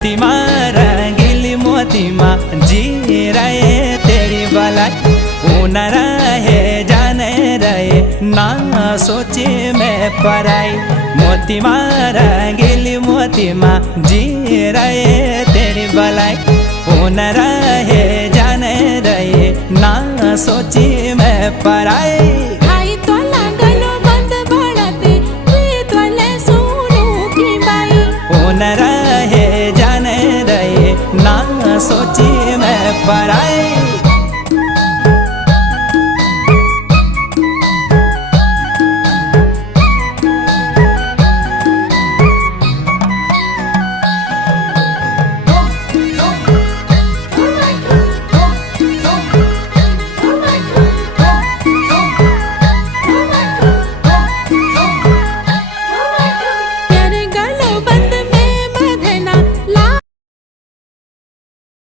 मोतीमा रंगीली मोतीमा जी रहे तेरी भलाई, ऊन रहे जाने रहे ना सोचे मैं पराई। मोतीमा रंगीली मोतीमा जी रहे तेरी भलाई, ऊन रहे जाने रहे ना सोचे मैं पराई।